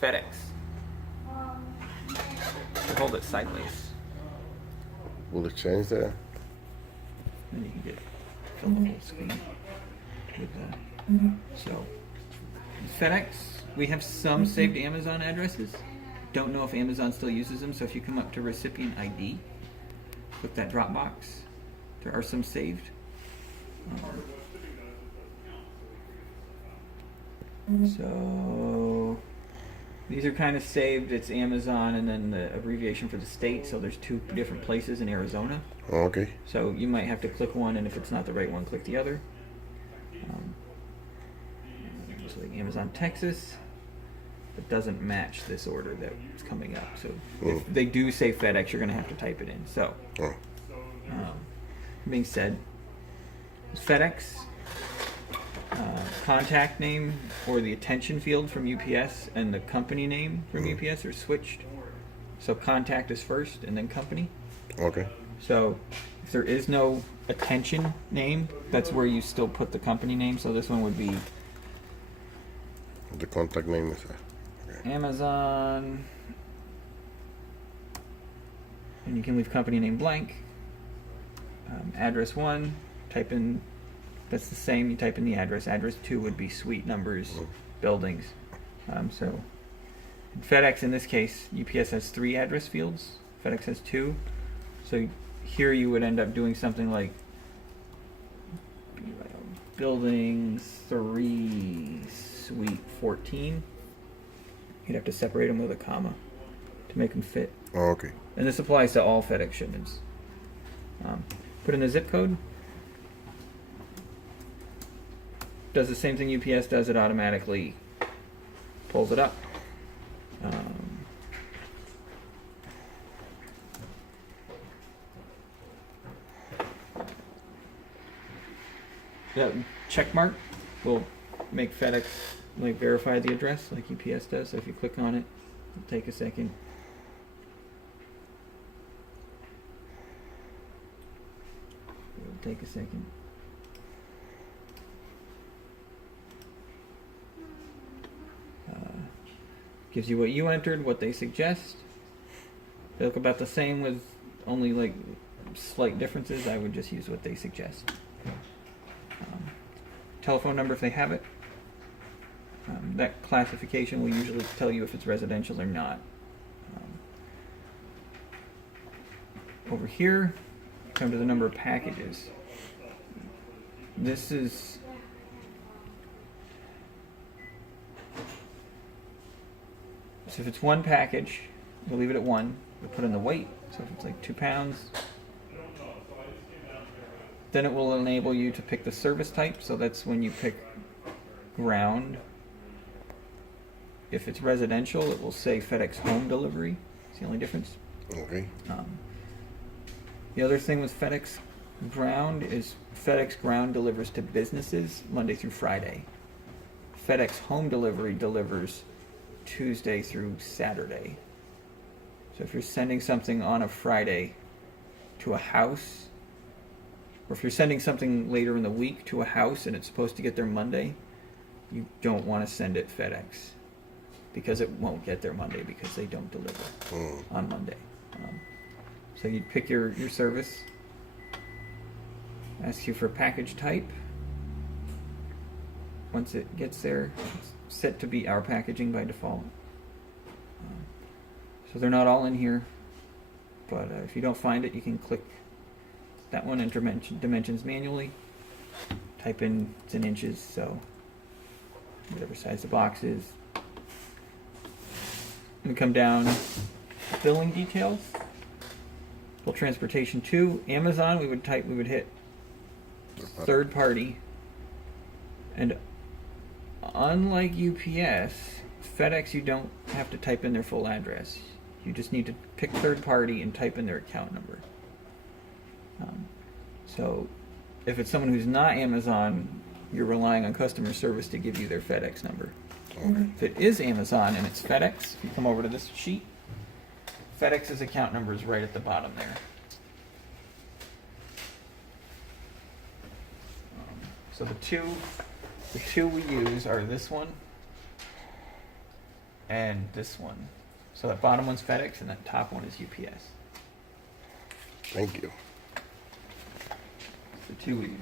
FedEx. So hold it sideways. Will it change there? And you can get fill the whole screen with that. So FedEx, we have some saved Amazon addresses. Don't know if Amazon still uses them, so if you come up to recipient ID, click that drop box. There are some saved. So these are kind of saved. It's Amazon and then the abbreviation for the state. So there's two different places in Arizona. Oh, okay. So you might have to click one, and if it's not the right one, click the other. So like Amazon Texas, it doesn't match this order that's coming up. So if they do say FedEx, you're going to have to type it in. So, being said, FedEx, contact name or the attention field from UPS and the company name from UPS are switched. So contact is first and then company. Okay. So if there is no attention name, that's where you still put the company name. So this one would be The contact name is Amazon, and you can leave company name blank. Address 1, type in, that's the same, you type in the address. Address 2 would be suite numbers, buildings. So in FedEx, in this case, UPS has 3 address fields, FedEx has 2. So here you would end up doing something like building 3, suite 14. You'd have to separate them with a comma to make them fit. Oh, okay. And this applies to all FedEx shipments. Put in the zip code. Does the same thing UPS does. It automatically pulls it up. That check mark will make FedEx verify the address like UPS does. So if you click on it, it'll take a second. It'll take a second. Gives you what you entered, what they suggest. They look about the same with only like slight differences. I would just use what they suggest. Telephone number if they have it. That classification will usually tell you if it's residential or not. Over here, come to the number of packages. This is so if it's one package, we'll leave it at 1. We'll put in the weight. So if it's like 2 pounds, then it will enable you to pick the service type. So that's when you pick ground. If it's residential, it will say FedEx home delivery. It's the only difference. Okay. The other thing with FedEx ground is FedEx ground delivers to businesses Monday through Friday. FedEx home delivery delivers Tuesday through Saturday. So if you're sending something on a Friday to a house, or if you're sending something later in the week to a house and it's supposed to get there Monday, you don't want to send it FedEx because it won't get there Monday because they don't deliver on Monday. So you'd pick your service, ask you for package type. Once it gets there, it's set to be our packaging by default. So they're not all in here, but if you don't find it, you can click that one, enter dimensions manually, type in, it's in inches, so whatever size the box is. We come down, billing details. Full transportation to Amazon, we would hit third party, and unlike UPS, FedEx, you don't have to type in their full address. You just need to pick third party and type in their account number. So if it's someone who's not Amazon, you're relying on customer service to give you their FedEx number. Okay. If it is Amazon and it's FedEx, you come over to this sheet. FedEx's account number is right at the bottom there. So the two we use are this one and this one. So that bottom one's FedEx and that top one is UPS. Thank you. The two we use.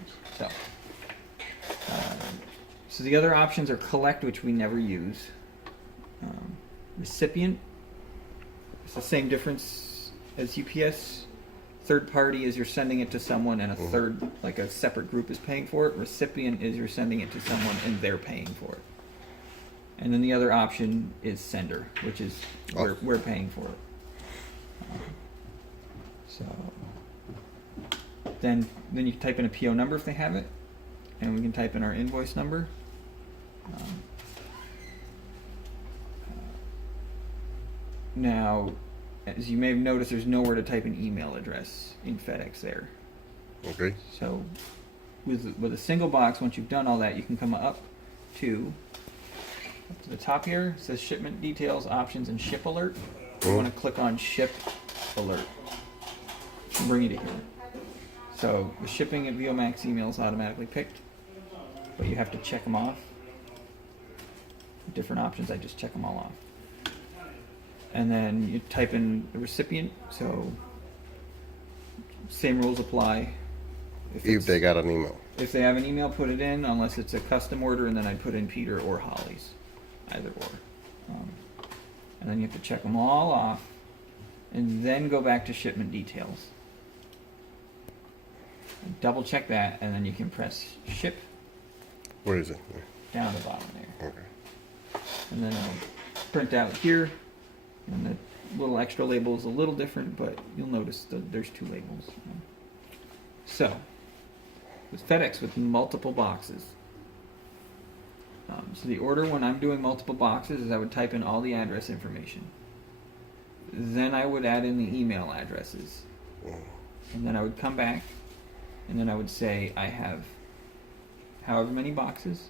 So the other options are collect, which we never use. Recipient. It's the same difference as UPS. Third party is you're sending it to someone and a third, like a separate group is paying for it. Recipient is you're sending it to someone and they're paying for it. And then the other option is sender, which is we're paying for it. So then you can type in a PO number if they have it, and we can type in our invoice number. Now, as you may have noticed, there's nowhere to type an email address in FedEx there. Okay. So with a single box, once you've done all that, you can come up to the top here. It says shipment details, options, and ship alert. You want to click on ship alert. It'll bring you to here. So the shipping at VOMax email is automatically picked, but you have to check them off. Different options, I just check them all off. And then you type in the recipient, so same rules apply. If they got an email. If they have an email, put it in, unless it's a custom order, and then I'd put in Peter or Holly's, either or. And then you have to check them all off, and then go back to shipment details. And double check that, and then you can press ship Where is it? down the bottom there. Okay. And then it'll print out here, and the little extra label is a little different, but you'll notice that there's two labels. So, with FedEx with multiple boxes. So the order when I'm doing multiple boxes is I would type in all the address information. Then I would add in the email addresses. And then I would come back, and then I would say I have however many boxes,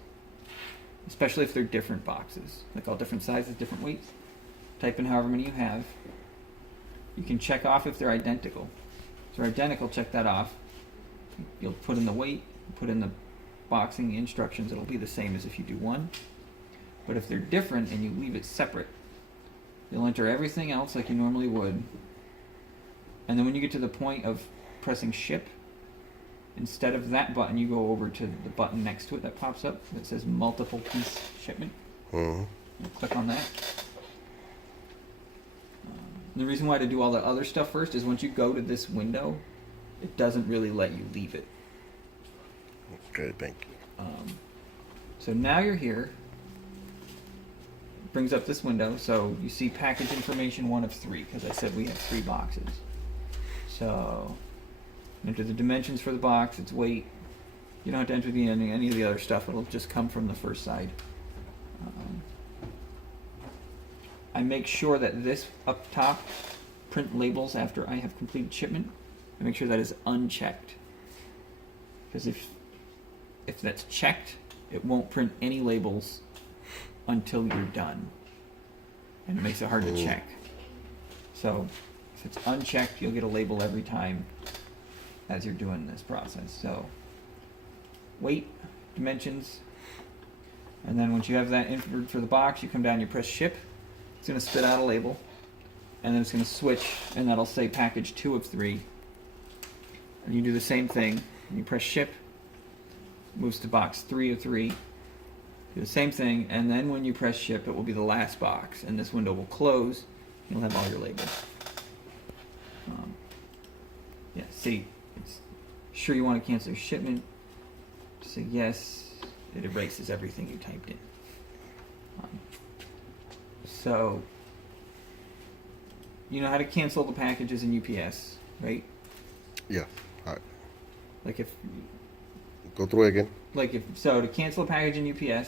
especially if they're different boxes, like all different sizes, different weights. Type in however many you have. You can check off if they're identical. If they're identical, check that off. You'll put in the weight, put in the boxing instructions. It'll be the same as if you do one. But if they're different and you leave it separate, you'll enter everything else like you normally would. And then when you get to the point of pressing ship, instead of that button, you go over to the button next to it that pops up that says multiple piece shipment. Mm-hmm. You click on that. The reason why to do all the other stuff first is once you go to this window, it doesn't really let you leave it. Okay, thank you. So now you're here. It brings up this window. So you see package information 1 of 3 because I said we have 3 boxes. So enter the dimensions for the box, its weight. You don't have to enter any of the other stuff. It'll just come from the first side. I make sure that this up top, print labels after I have completed shipment, I make sure that is unchecked. Because if that's checked, it won't print any labels until you're done. And it makes it hard to check. So if it's unchecked, you'll get a label every time as you're doing this process. So weight, dimensions, and then once you have that entered for the box, you come down, you press ship. It's going to spit out a label, and then it's going to switch, and that'll say package 2 of 3. And you do the same thing. You press ship, moves to box 3 of 3. Do the same thing, and then when you press ship, it will be the last box, and this window will close. You'll have all your labels. Yeah, see, it's sure you want to cancel your shipment. Say yes. It erases everything you typed in. So, you know how to cancel the packages in UPS, right? Yeah. All right. Like if Go through it again. so to cancel a package in UPS,